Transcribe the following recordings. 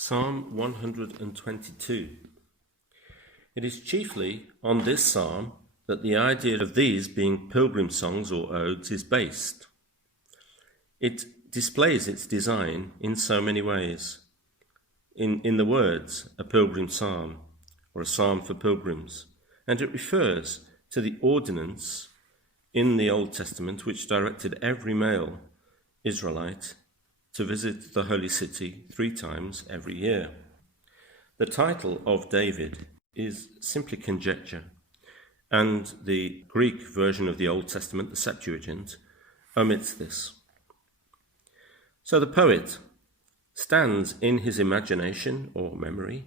Psalm 122. It is chiefly on this psalm that the idea of these being pilgrim songs or odes is based. It displays its design in so many ways. In the words, a pilgrim psalm, or a psalm for pilgrims, and it refers to the ordinance in the Old Testament which directed every male Israelite to visit the holy city 3 times every year. The title of David is simply conjecture, and the Greek version of the Old Testament, the Septuagint, omits this. So the poet stands in his imagination or memory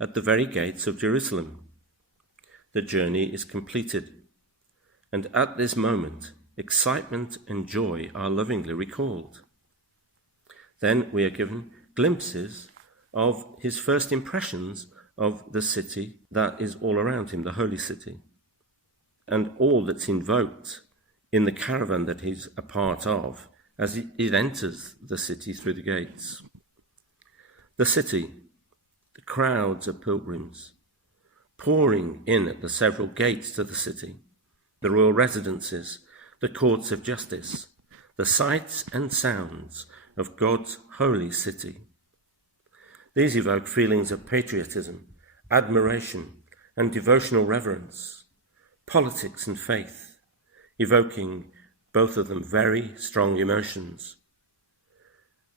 at the very gates of Jerusalem. The journey is completed, and at this moment, excitement and joy are lovingly recalled. Then we are given glimpses of his first impressions of the city that is all around him, the holy city, and all that's invoked in the caravan that he's a part of as it enters the city through the gates. The city, the crowds of pilgrims pouring in at the several gates to the city, the royal residences, the courts of justice, the sights and sounds of God's holy city. These evoke feelings of patriotism, admiration, and devotional reverence, politics and faith, evoking both of them very strong emotions.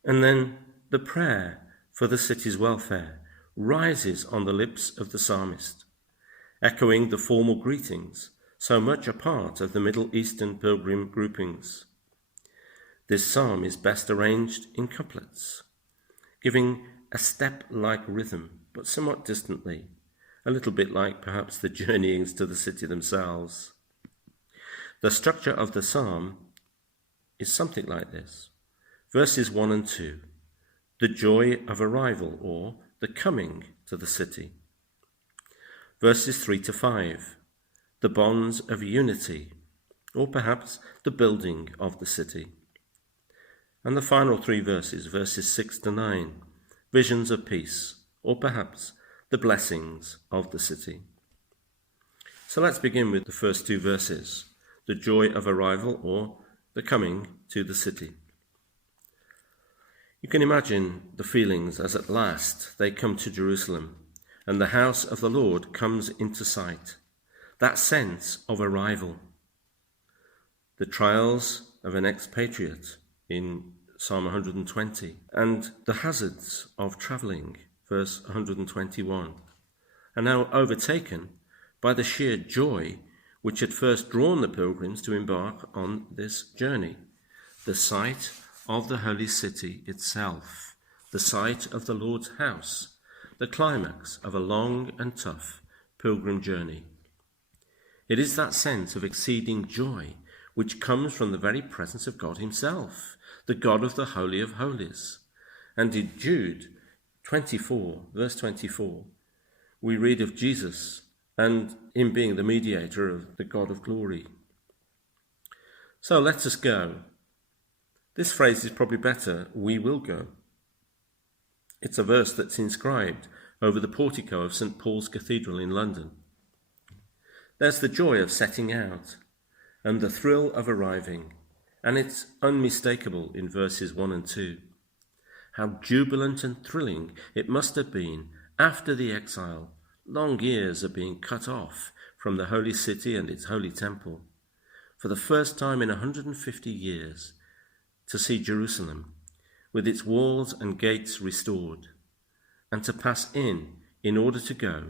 And then the prayer for the city's welfare rises on the lips of the psalmist, echoing the formal greetings so much a part of the Middle Eastern pilgrim groupings. This psalm is best arranged in couplets, giving a step-like rhythm, but somewhat distantly, a little bit like perhaps the journeyings to the city themselves. The structure of the psalm is something like this. Verses 1 and 2, the joy of arrival, or the coming to the city. Verses 3 to 5, the bonds of unity, or perhaps the building of the city. And the final 3 verses, verses 6 to 9, visions of peace, or perhaps the blessings of the city. So let's begin with the first 2 verses, the joy of arrival, or the coming to the city. You can imagine the feelings as at last they come to Jerusalem, and the house of the Lord comes into sight. That sense of arrival. The trials of an expatriate in Psalm 120, and the hazards of travelling, verse 121, are now overtaken by the sheer joy which had first drawn the pilgrims to embark on this journey, the sight of the holy city itself, the sight of the Lord's house, the climax of a long and tough pilgrim journey. It is that sense of exceeding joy which comes from the very presence of God himself, the God of the Holy of Holies. And in Jude 24, verse 24, we read of Jesus and him being the mediator of the God of glory. So let us go. This phrase is probably better, we will go. It's a verse that's inscribed over the portico of St. Paul's Cathedral in London. There's the joy of setting out and the thrill of arriving, and it's unmistakable in verses 1 and 2. How jubilant and thrilling it must have been after the exile, long years of being cut off from the holy city and its holy temple, for the first time in 150 years, to see Jerusalem with its walls and gates restored, and to pass in order to go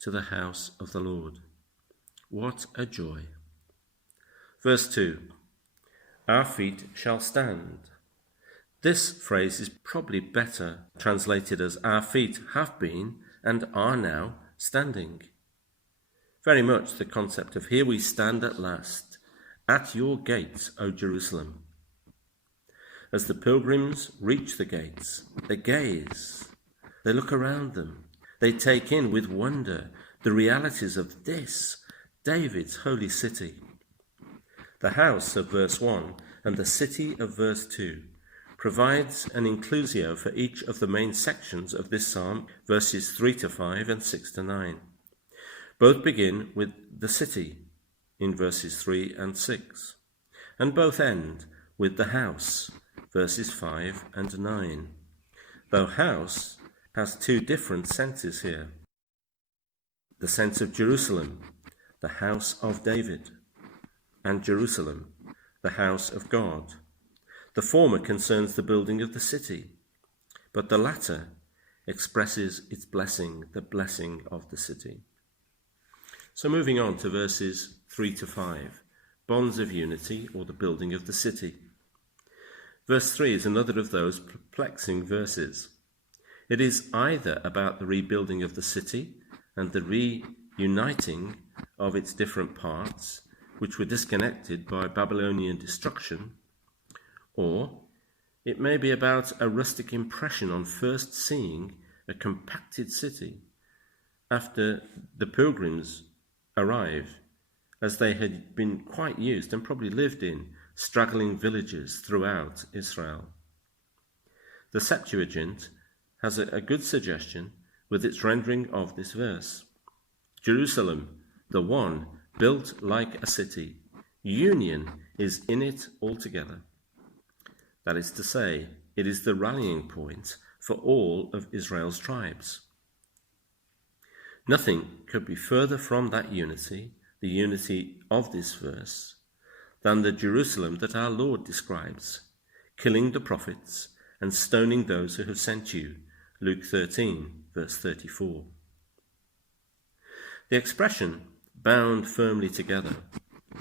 to the house of the Lord. What a joy. Verse 2, our feet shall stand. This phrase is probably better translated as our feet have been and are now standing. Very much the concept of here we stand at last, at your gates, O Jerusalem. As the pilgrims reach the gates, they gaze, they look around them, they take in with wonder the realities of this, David's holy city. The house of verse 1 and the city of verse 2 provides an inclusio for each of the main sections of this psalm, verses 3 to 5 and 6 to 9. Both begin with the city in verses 3 and 6, and both end with the house, verses 5 and 9, though house has two different senses here. The sense of Jerusalem, the house of David, and Jerusalem, the house of God. The former concerns the building of the city, but the latter expresses its blessing, the blessing of the city. So moving on to verses 3 to 5, bonds of unity, or the building of the city. Verse 3 is another of those perplexing verses. It is either about the rebuilding of the city and the reuniting of its different parts, which were disconnected by Babylonian destruction, or it may be about a rustic impression on first seeing a compacted city after the pilgrims arrived, as they had been quite used and probably lived in straggling villages throughout Israel. The Septuagint has a good suggestion with its rendering of this verse. Jerusalem, the one built like a city, union is in it altogether. That is to say, it is the rallying point for all of Israel's tribes. Nothing could be further from that unity, the unity of this verse, than the Jerusalem that our Lord describes, killing the prophets and stoning those who have sent you, Luke 13, verse 34. The expression, bound firmly together,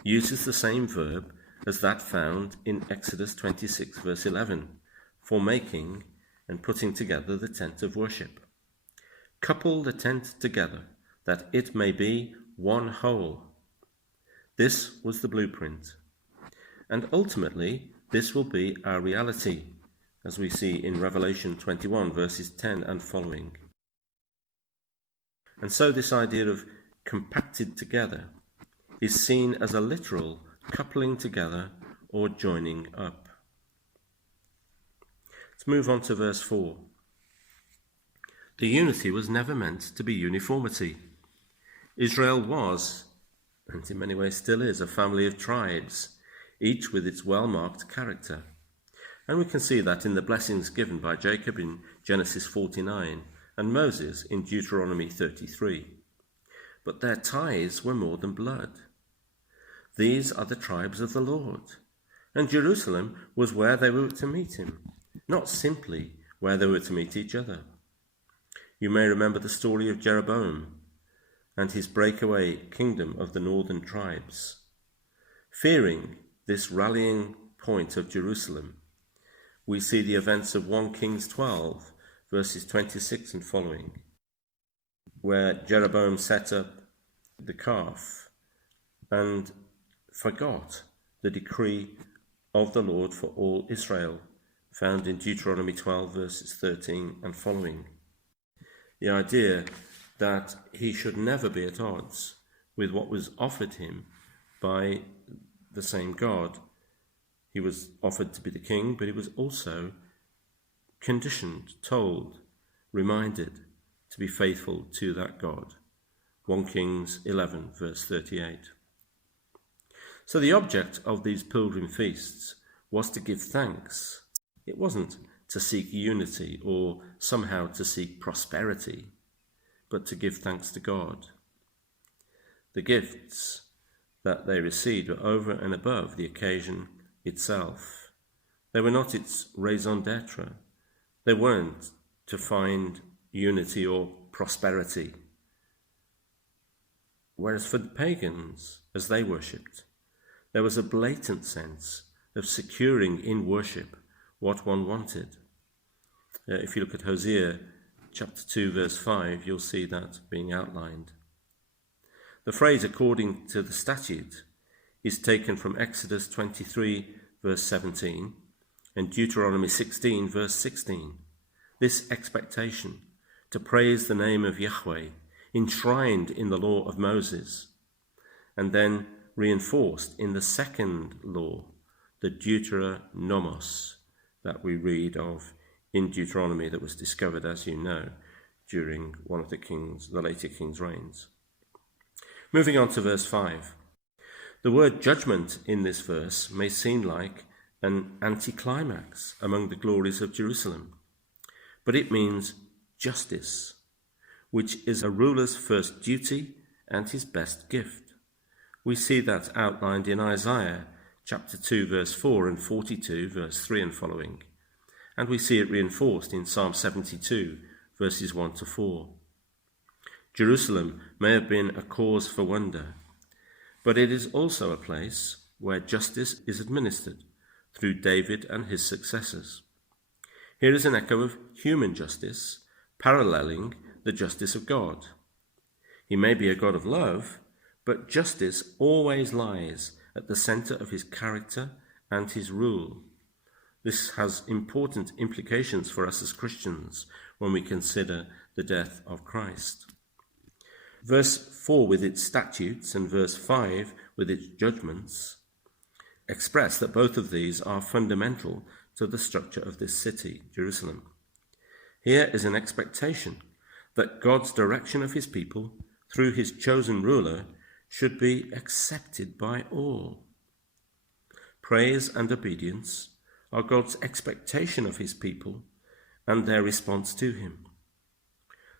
uses the same verb as that found in Exodus 26, verse 11, for making and putting together the tent of worship. Couple the tent together, that it may be one whole. This was the blueprint. And ultimately, this will be our reality, as we see in Revelation 21, verses 10 and following. And so this idea of compacted together is seen as a literal coupling together or joining up. Let's move on to verse 4. The unity was never meant to be uniformity. Israel was, and in many ways still is, a family of tribes, each with its well-marked character. And we can see that in the blessings given by Jacob in Genesis 49 and Moses in Deuteronomy 33. But their ties were more than blood. These are the tribes of the Lord, and Jerusalem was where they were to meet him, not simply where they were to meet each other. You may remember the story of Jeroboam and his breakaway kingdom of the northern tribes. Fearing this rallying point of Jerusalem, we see the events of 1 Kings 12, verses 26 and following, where Jeroboam set up the calf and forgot the decree of the Lord for all Israel, found in Deuteronomy 12, verses 13 and following. The idea that he should never be at odds with what was offered him by the same God. He was offered to be the king, but he was also conditioned, told, reminded to be faithful to that God. 1 Kings 11, verse 38. So the object of these pilgrim feasts was to give thanks. It wasn't to seek unity or somehow to seek prosperity, but to give thanks to God. The gifts that they received were over and above the occasion itself. They were not its raison d'etre. They weren't to find unity or prosperity. Whereas for the pagans, as they worshipped, there was a blatant sense of securing in worship what one wanted. If you look at Hosea chapter 2, verse 5, you'll see that being outlined. The phrase according to the statute is taken from Exodus 23, verse 17, and Deuteronomy 16, verse 16. This expectation to praise the name of Yahweh, enshrined in the law of Moses, and then reinforced in the second law, the Deuteronomos, that we read of in Deuteronomy that was discovered, as you know, during one of the later king's reigns. Moving on to verse 5. The word judgment in this verse may seem like an anticlimax among the glories of Jerusalem, but it means justice, which is a ruler's first duty and his best gift. We see that outlined in Isaiah chapter 2 verse 4 and 42 verse 3 and following, and we see it reinforced in Psalm 72 verses 1 to 4. Jerusalem may have been a cause for wonder, but it is also a place where justice is administered through David and his successors. Here is an echo of human justice paralleling the justice of God. He may be a God of love, but justice always lies at the center of his character and his rule. This has important implications for us as Christians when we consider the death of Christ. Verse 4 with its statutes and verse 5 with its judgments express that both of these are fundamental to the structure of this city, Jerusalem. Here is an expectation that God's direction of his people through his chosen ruler should be accepted by all. Praise and obedience are God's expectation of his people and their response to him.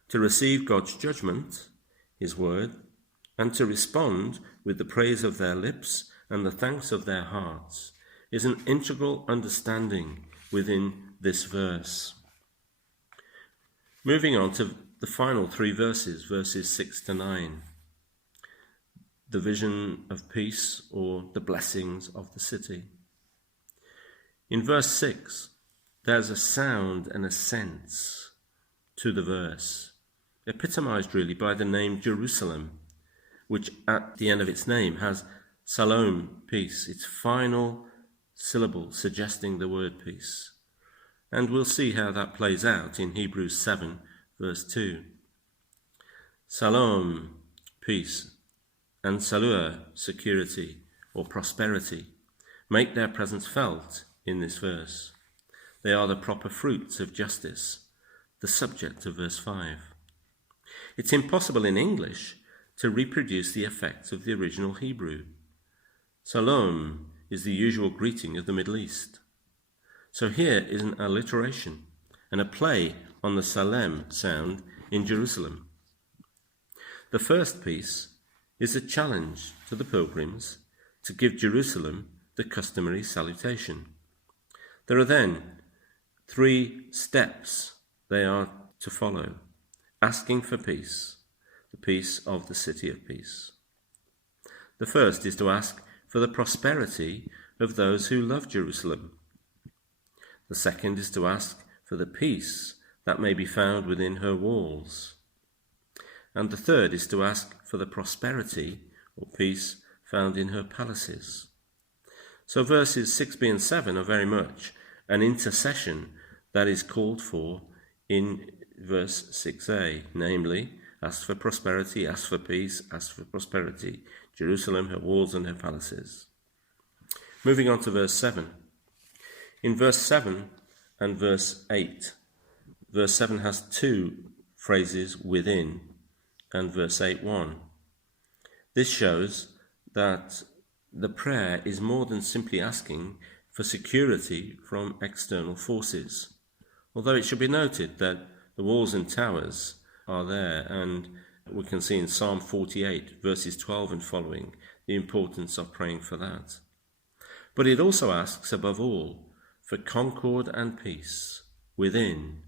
To receive God's judgment, his word, and to respond with the praise of their lips and the thanks of their hearts is an integral understanding within this verse. Moving on to the final three verses, verses 6 to 9. The vision of peace or the blessings of the city. In verse 6, there's a sound and a sense to the verse, epitomized really by the name Jerusalem, which at the end of its name has Shalom, peace, its final syllable suggesting the word peace. And we'll see how that plays out in Hebrews 7, verse 2. Shalom, peace, and salua, security or prosperity, make their presence felt in this verse. They are the proper fruits of justice, the subject of verse 5. It's impossible in English to reproduce the effects of the original Hebrew. Shalom is the usual greeting of the Middle East. So here is an alliteration and a play on the Salem sound in Jerusalem. The first piece is a challenge to the pilgrims to give Jerusalem the customary salutation. There are then 3 steps they are to follow, asking for peace, the peace of the city of peace. The first is to ask for the prosperity of those who love Jerusalem. The second is to ask for the peace that may be found within her walls. And the third is to ask for the prosperity or peace found in her palaces. So verses 6b and 7 are very much an intercession that is called for in verse 6a, namely, ask for prosperity, ask for peace, ask for prosperity, Jerusalem, her walls and her palaces. Moving on to verse 7. In verse 7 and verse 8, verse 7 has 2 phrases within, and verse 8, 1. This shows that the prayer is more than simply asking for security from external forces, although it should be noted that the walls and towers are there, and we can see in Psalm 48, verses 12 and following, the importance of praying for that. But it also asks, above all, for concord and peace within.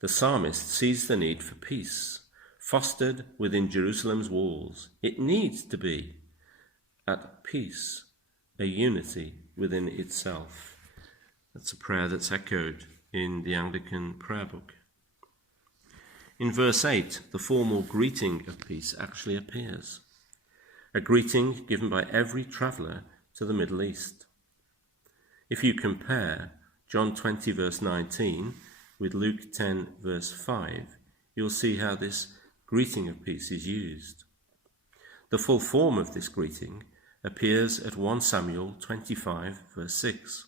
The psalmist sees the need for peace, fostered within Jerusalem's walls. It needs to be at peace, a unity within itself. That's a prayer that's echoed in the Anglican prayer book. In verse 8, the formal greeting of peace actually appears, a greeting given by every traveller to the Middle East. If you compare John 20 verse 19 with Luke 10 verse 5, you'll see how this greeting of peace is used. The full form of this greeting appears at 1 Samuel 25, verse 6.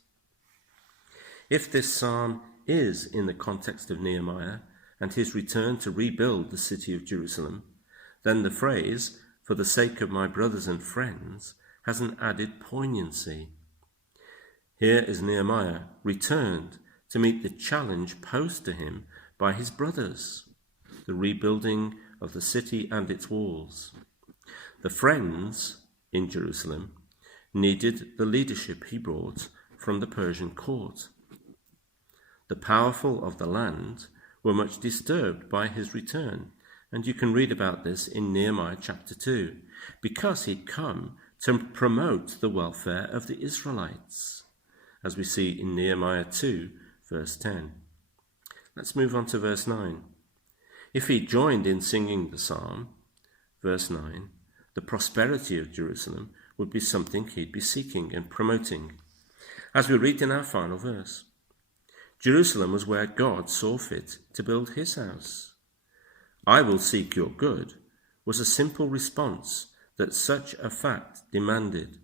If this psalm is in the context of Nehemiah and his return to rebuild the city of Jerusalem, then the phrase, "for the sake of my brothers and friends," has an added poignancy. Here is Nehemiah returned to meet the challenge posed to him by his brothers, the rebuilding of the city and its walls. The friends in Jerusalem needed the leadership he brought from the Persian court. The powerful of the land were much disturbed by his return, and you can read about this in Nehemiah chapter 2, because he'd come to promote the welfare of the Israelites, as we see in Nehemiah 2, verse 10. Let's move on to verse 9. If he joined in singing the psalm, verse 9, the prosperity of Jerusalem would be something he'd be seeking and promoting. As we read in our final verse, Jerusalem was where God saw fit to build his house. "I will seek your good" was a simple response that such a fact demanded,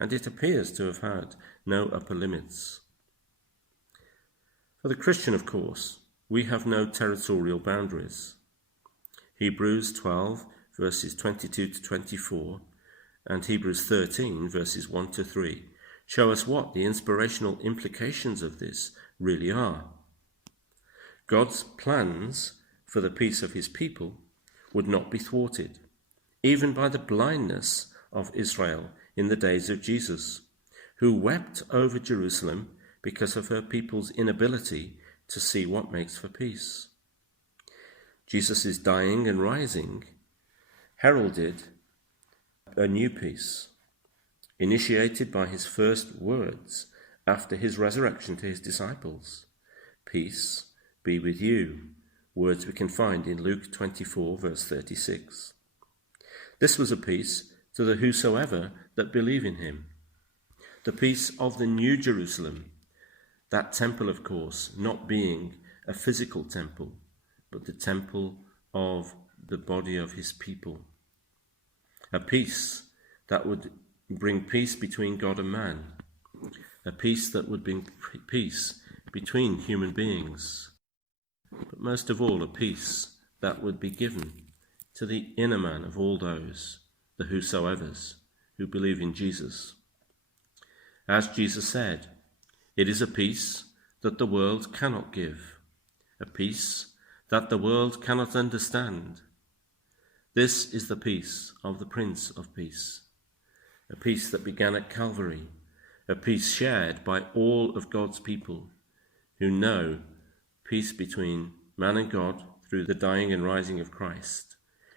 and it appears to have had no upper limits. For the Christian, of course, we have no territorial boundaries. Hebrews 12, verses 22 to 24, and Hebrews 13, verses 1 to 3, show us what the inspirational implications of this really are. God's plans for the peace of his people would not be thwarted, even by the blindness of Israel in the days of Jesus, who wept over Jerusalem because of her people's inability to see what makes for peace. Jesus' dying and rising heralded a new peace, initiated by his first words after his resurrection to his disciples. "Peace be with you," words we can find in Luke 24, verse 36. This was a peace to the whosoever that believe in him. The peace of the New Jerusalem, that temple, of course, not being a physical temple, but the temple of the body of his people. A peace that would bring peace between God and man. A peace that would bring peace between human beings. But most of all, a peace that would be given to the inner man of all those, the whosoevers, who believe in Jesus. As Jesus said, "It is a peace that the world cannot give, a peace that the world cannot understand. This is the peace of the Prince of Peace, a peace that began at Calvary, a peace shared by all of God's people who know peace between man and God through the dying and rising of Christ,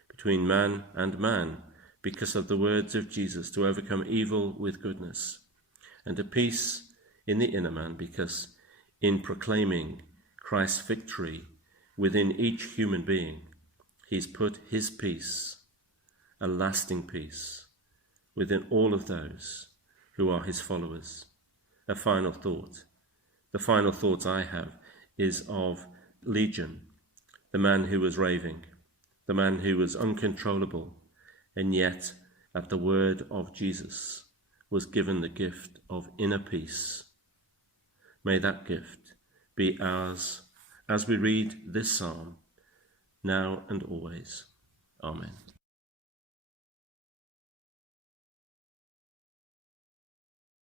between man and man because of the words of Jesus to overcome evil with goodness, and a peace in the inner man because in proclaiming Christ's victory within each human being, he's put his peace, a lasting peace, within all of those who are his followers." A final thought. The final thought I have is of Legion, the man who was raving, the man who was uncontrollable, and yet at the word of Jesus was given the gift of inner peace. May that gift be ours as we read this psalm, now and always. Amen.